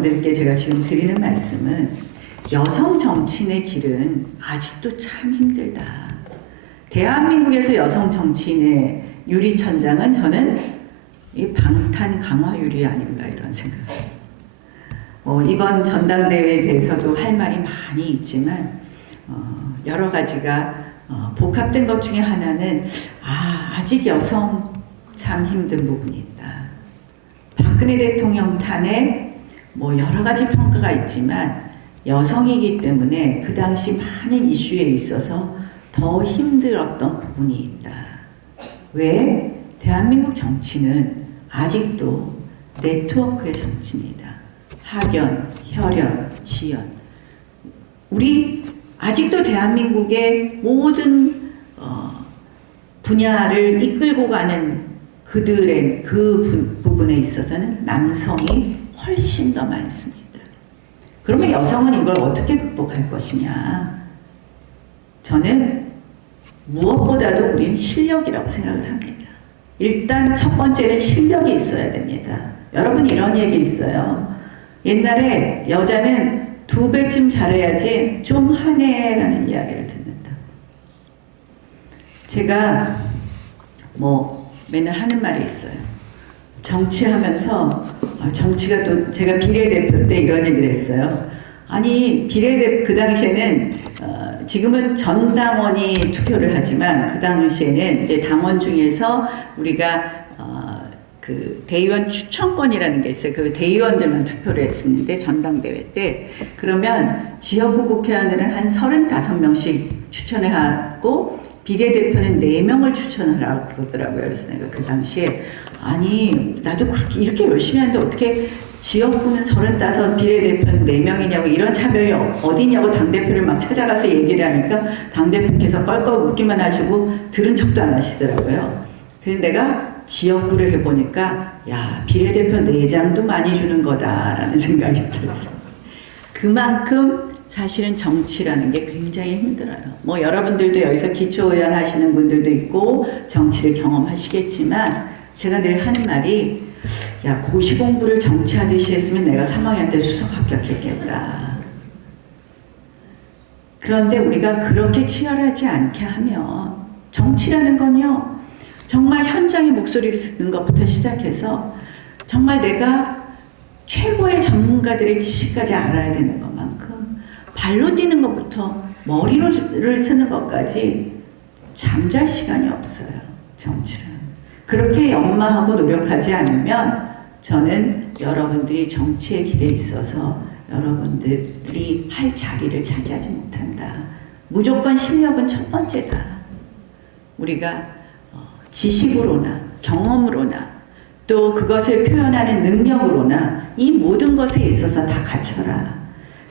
여러분들께 제가 지금 드리는 말씀은 여성 정치인의 길은 아직도 참 힘들다. 대한민국에서 여성 정치인의 유리천장은 저는 이 방탄 강화유리 아닌가 이런 생각을. 이번 전당대회에 대해서도 할 말이 많이 있지만 여러 가지가 복합된 것 중에 하나는 아직 여성 참 힘든 부분이 있다. 박근혜 대통령 탄핵 여러 가지 평가가 있지만 여성이기 때문에 그 당시 많은 이슈에 있어서 더 힘들었던 부분이 있다. 왜? 대한민국 정치는 아직도 네트워크의 정치입니다. 학연, 혈연, 지연. 우리 아직도 대한민국의 모든 분야를 이끌고 가는 그들의 그 부분에 있어서는 남성이 훨씬 더 많습니다. 그러면 여성은 이걸 어떻게 극복할 것이냐? 저는 무엇보다도 우리는 실력이라고 생각을 합니다. 일단 첫 번째는 실력이 있어야 됩니다. 여러분 이런 얘기 있어요. 옛날에 여자는 2배쯤 잘해야지 좀 하네라는 이야기를 듣는다. 제가 맨날 하는 말이 있어요. 정치하면서 정치가 또 제가 비례대표 때 이런 얘기를 했어요. 아니 비례대표 그 당시에는 지금은 전 당원이 투표를 하지만 그 당시에는 이제 당원 중에서 우리가 그 대의원 추천권이라는 게 있어요. 그 대의원들만 투표를 했었는데 전당대회 때 그러면 지역구 국회의원들은 한 35명씩 추천을 하고 비례대표는 4명을 추천하라고 그러더라고요. 그래서 내가 그 당시에 아니 나도 그렇게 이렇게 열심히 하는데 어떻게 지역구는 35 비례대표는 4명이냐고 이런 차별이 어디냐고 당대표를 막 찾아가서 얘기를 하니까 당대표께서 껄껄 웃기만 하시고 들은 척도 안 하시더라고요. 그래서 내가 지역구를 해보니까 야 비례대표 4장도 많이 주는 거다라는 생각이 들더라고요. 그만큼 사실은 정치라는 게 굉장히 힘들어요. 여러분들도 여기서 기초의원 하시는 분들도 있고 정치를 경험하시겠지만 제가 늘 하는 말이 야 고시 공부를 정치하듯이 했으면 내가 3학년 때 수석 합격했겠다. 그런데 우리가 그렇게 치열하지 않게 하면 정치라는 건요 정말 현장의 목소리를 듣는 것부터 시작해서 정말 내가 최고의 전문가들의 지식까지 알아야 되는 것만큼 발로 뛰는 것부터 머리를 쓰는 것까지 잠잘 시간이 없어요. 정치는. 그렇게 연마하고 노력하지 않으면 저는 여러분들이 정치의 길에 있어서 여러분들이 할 자리를 차지하지 못한다. 무조건 실력은 첫 번째다. 우리가 지식으로나 경험으로나 또 그것을 표현하는 능력으로나 이 모든 것에 있어서 다 갖춰라.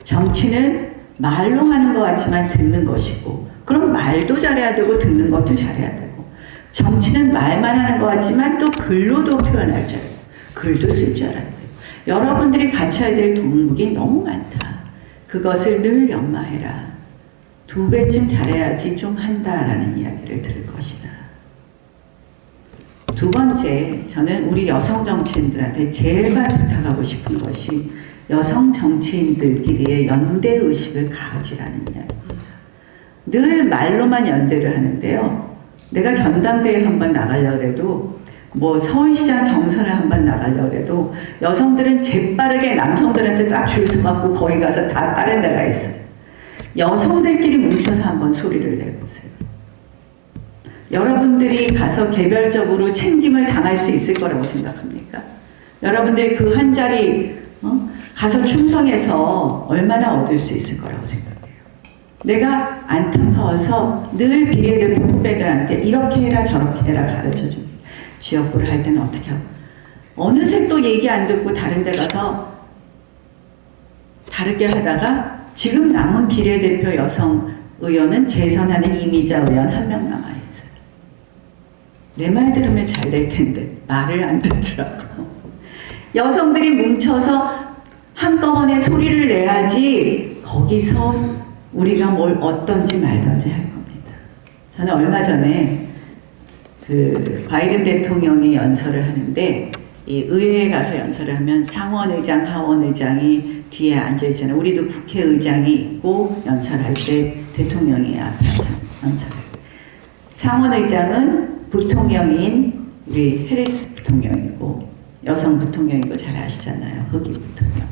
정치는 말로 하는 것 같지만 듣는 것이고 그럼 말도 잘해야 되고 듣는 것도 잘해야 되고 정치는 말만 하는 것 같지만 또 글로도 표현할 줄 알고 글도 쓸 줄 알아야 되고 여러분들이 갖춰야 될 덕목이 너무 많다. 그것을 늘 연마해라. 2배쯤 잘해야지 좀 한다라는 이야기를 들을 것이다. 두 번째, 저는 우리 여성 정치인들한테 제발 부탁하고 싶은 것이 여성 정치인들끼리의 연대의식을 가지라는 이야기입니다. 늘 말로만 연대를 하는데요. 내가 전당대회 한번 나가려고 해도 서울시장 경선을 한번 나가려고 해도 여성들은 재빠르게 남성들한테 딱 줄 서갖고 거기 가서 다 다른 데가 있어요. 여성들끼리 뭉쳐서 한번 소리를 내보세요. 여러분들이 가서 개별적으로 챙김을 당할 수 있을 거라고 생각합니까? 여러분들이 그 한 자리 가서 충성해서 얼마나 얻을 수 있을 거라고 생각해요. 내가 안타까워서 늘 비례대표 후배들한테 이렇게 해라 저렇게 해라 가르쳐줍니다. 지역구를 할 때는 어떻게 하고 어느새 또 얘기 안 듣고 다른 데 가서 다르게 하다가 지금 남은 비례대표 여성 의원은 재선하는 이미자 의원 1명 남아있어요. 내 말 들으면 잘 될 텐데 말을 안 듣더라고. 여성들이 뭉쳐서 한꺼번에 소리를 내야지 거기서 우리가 뭘 얻던지 말던지 할 겁니다. 저는 얼마 전에 그 바이든 대통령이 연설을 하는데 이 의회에 가서 연설을 하면 상원의장, 하원의장이 뒤에 앉아 있잖아요. 우리도 국회의장이 있고 연설할 때 대통령이 앞에서 연설해요. 상원의장은 부통령인 우리 해리스 부통령이고 여성 부통령이고 잘 아시잖아요. 흑인 부통령.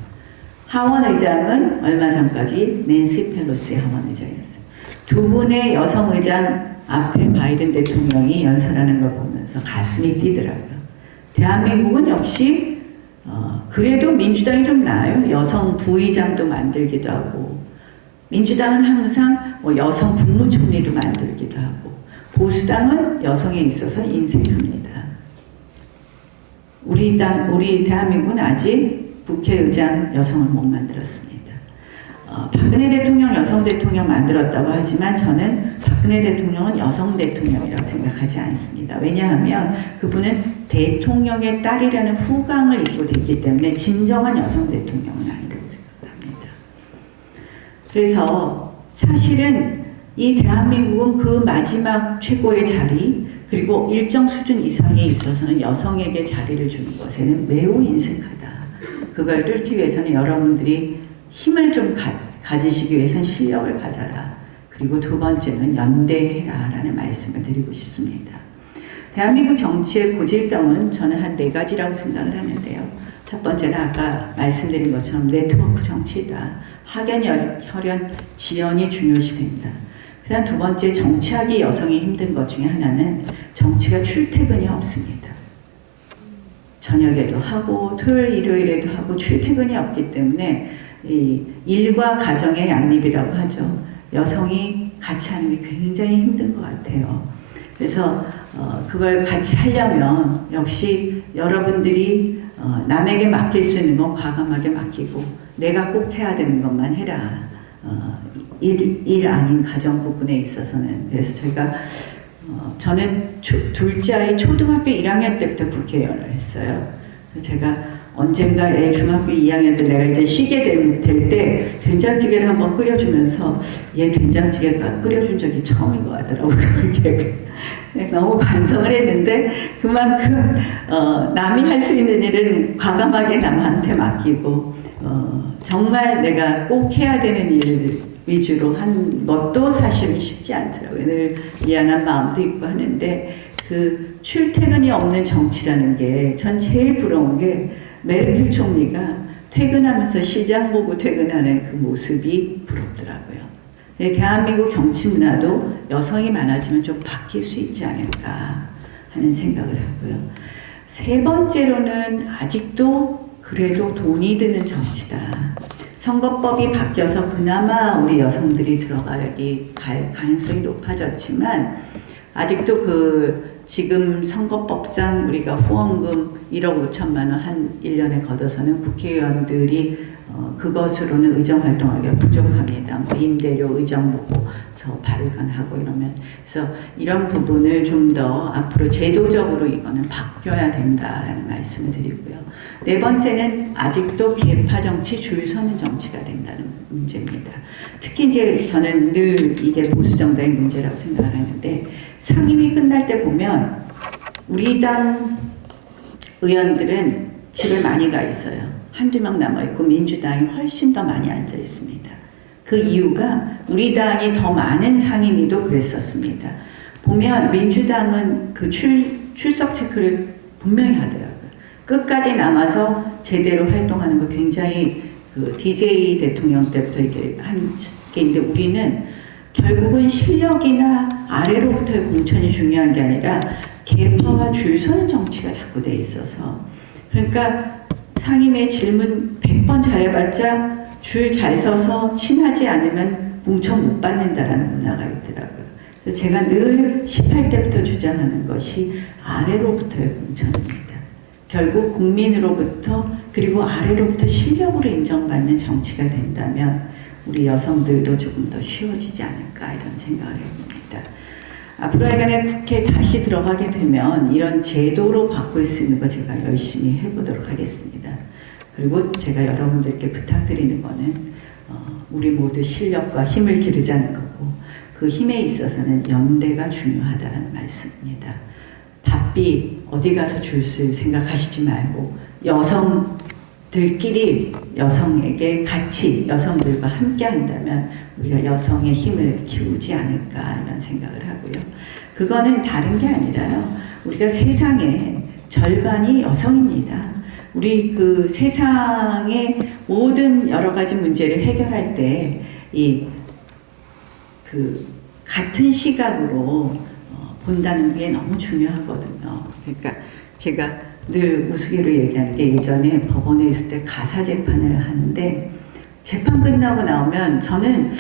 하원의장은 얼마 전까지 낸시 펠로시 하원의장이었어요. 두 분의 여성의장 앞에 바이든 대통령이 연설하는 걸 보면서 가슴이 뛰더라고요. 대한민국은 역시 그래도 민주당이 좀 나아요. 여성 부의장도 만들기도 하고 민주당은 항상 뭐 여성 국무총리도 만들기도 하고 보수당은 여성에 있어서 인색합니다. 우리 대한민국은 아직 국회의장 여성을 못 만들었습니다. 박근혜 대통령 여성 대통령 만들었다고 하지만 저는 박근혜 대통령은 여성 대통령이라고 생각하지 않습니다. 왜냐하면 그분은 대통령의 딸이라는 후광을 입고 됐기 때문에 진정한 여성 대통령은 아니라고 생각합니다. 그래서 사실은 이 대한민국은 그 마지막 최고의 자리 그리고 일정 수준 이상에 있어서는 여성에게 자리를 주는 것에는 매우 인색하다. 그걸 뚫기 위해서는 여러분들이 힘을 좀 가지시기 위해서는 실력을 가져라. 그리고 두 번째는 연대해라 라는 말씀을 드리고 싶습니다. 대한민국 정치의 고질병은 저는 한 4가지라고 생각을 하는데요. 첫 번째는 아까 말씀드린 것처럼 네트워크 정치다. 학연, 혈연, 지연이 중요시 된다. 그 다음 두 번째 정치하기 여성이 힘든 것 중에 하나는 정치가 출퇴근이 없습니다. 저녁에도 하고 토요일 일요일에도 하고 출퇴근이 없기 때문에 이 일과 가정의 양립이라고 하죠. 여성이 같이 하는 게 굉장히 힘든 것 같아요. 그래서 그걸 같이 하려면 역시 여러분들이 남에게 맡길 수 있는 건 과감하게 맡기고 내가 꼭 해야 되는 것만 해라. 일 아닌 가정 부분에 있어서는. 그래서 저는 둘째 아이 초등학교 1학년 때부터 국회의원을 했어요. 제가 언젠가 애 중학교 2학년 때 내가 이제 쉬게 될 때 된장찌개를 한번 끓여주면서 얘 된장찌개가 끓여준 적이 처음인 것 같더라고요. 너무 반성을 했는데 그만큼 남이 할 수 있는 일은 과감하게 남한테 맡기고 정말 내가 꼭 해야 되는 일 위주로 한 것도 사실은 쉽지 않더라고요. 늘 미안한 마음도 있고 하는데 그 출퇴근이 없는 정치라는 게 전 제일 부러운 게 메르켈 총리가 퇴근하면서 시장 보고 퇴근하는 그 모습이 부럽더라고요. 대한민국 정치 문화도 여성이 많아지면 좀 바뀔 수 있지 않을까 하는 생각을 하고요. 세 번째로는 아직도 그래도 돈이 드는 정치다. 선거법이 바뀌어서 그나마 우리 여성들이 들어가기 갈 가능성이 높아졌지만 아직도 지금 선거법상 우리가 후원금 1억 5천만 원 한 1년에 걷어서는 국회의원들이 그것으로는 의정활동하기가 부족합니다. 뭐 임대료 의정 보고서 발간하고 이러면 그래서 이런 부분을 좀 더 앞으로 제도적으로 이거는 바뀌어야 된다라는 말씀을 드리고요. 네 번째는 아직도 계파 정치 줄 서는 정치가 된다는 문제입니다. 특히 이제 저는 늘 이게 보수 정당의 문제라고 생각을 하는데 상임위 끝날 때 보면 우리 당 의원들은 집에 많이 가 있어요. 한두 명 남아있고 민주당이 훨씬 더 많이 앉아 있습니다. 그 이유가 우리 당이 더 많은 상임위도 그랬었습니다. 보면 민주당은 그 출석 체크를 분명히 하더라고요. 끝까지 남아서 제대로 활동하는 거 굉장히 DJ 대통령 때부터 이렇게 한 게 있는데 우리는 결국은 실력이나 아래로부터의 공천이 중요한 게 아니라 계파와 줄 서는 정치가 자꾸 돼 있어서 그러니까 상임위 질문 100번 잘해봤자 줄 잘 서서 친하지 않으면 공천 못 받는다라는 문화가 있더라고요. 그래서 제가 늘 18대부터 주장하는 것이 아래로부터의 공천입니다. 결국 국민으로부터 그리고 아래로부터 실력으로 인정받는 정치가 된다면 우리 여성들도 조금 더 쉬워지지 않을까 이런 생각을 해봅니다. 앞으로 하여간에 국회에 다시 들어가게 되면 이런 제도로 바꿀 수 있는 거 제가 열심히 해보도록 하겠습니다. 그리고 제가 여러분들께 부탁드리는 거는 우리 모두 실력과 힘을 기르자는 거고 그 힘에 있어서는 연대가 중요하다는 말씀입니다. 밥비 어디 가서 줄 생각하시지 말고 여성들끼리 여성에게 같이 여성들과 함께 한다면 우리가 여성의 힘을 키우지 않을까 이런 생각을 하고요. 그거는 다른 게 아니라요. 우리가 세상의 절반이 여성입니다. 우리 그 세상의 모든 여러 가지 문제를 해결할 때 같은 시각으로 본다는 게 너무 중요하거든요. 그러니까 제가 늘 우스개로 얘기하는 게 예전에 법원에 있을 때 가사 재판을 하는데 재판 끝나고 나오면 저는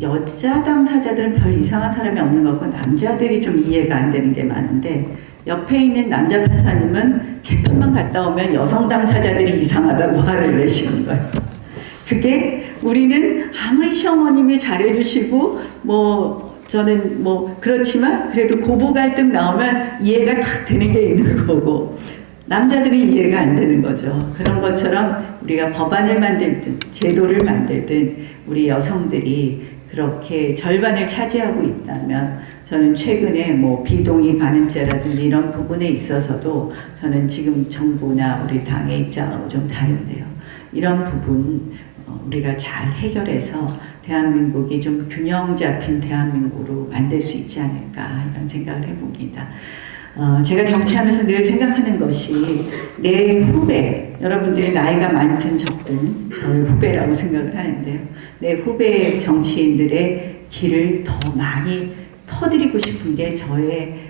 여자 당사자들은 별 이상한 사람이 없는 것 같고 남자들이 좀 이해가 안 되는 게 많은데 옆에 있는 남자 판사님은 재판만 갔다 오면 여성 당사자들이 이상하다고 화를 내시는 거예요. 그게 우리는 아무리 시어머님이 잘해주시고 저는 그렇지만 그래도 고부 갈등 나오면 이해가 탁 되는 게 있는 거고 남자들이 이해가 안 되는 거죠. 그런 것처럼 우리가 법안을 만들든 제도를 만들든 우리 여성들이 그렇게 절반을 차지하고 있다면 저는 최근에 비동의 간음죄라든지 이런 부분에 있어서도 저는 지금 정부나 우리 당의 입장하고 좀 다른데요. 이런 부분 우리가 잘 해결해서 대한민국이 좀 균형 잡힌 대한민국으로 만들 수 있지 않을까 이런 생각을 해봅니다. 제가 정치하면서 늘 생각하는 것이 내 후배, 여러분들이 나이가 많든 적든 저의 후배라고 생각을 하는데요. 내 후배 정치인들의 길을 더 많이 터드리고 싶은 게 저의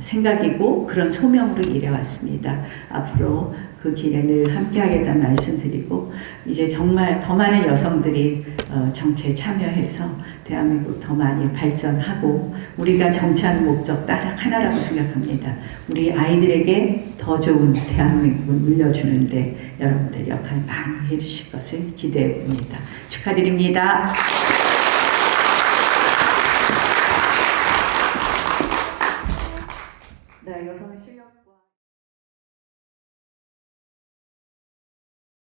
생각이고 그런 소명으로 일해왔습니다. 앞으로 그 길에 늘 함께하겠다는 말씀드리고 이제 정말 더 많은 여성들이 정치에 참여해서 대한민국 더 많이 발전하고 우리가 정치하는 목적 딱 하나라고 생각합니다. 우리 아이들에게 더 좋은 대한민국을 물려주는데 여러분들 역할 많이 해주실 것을 기대해 봅니다. 축하드립니다.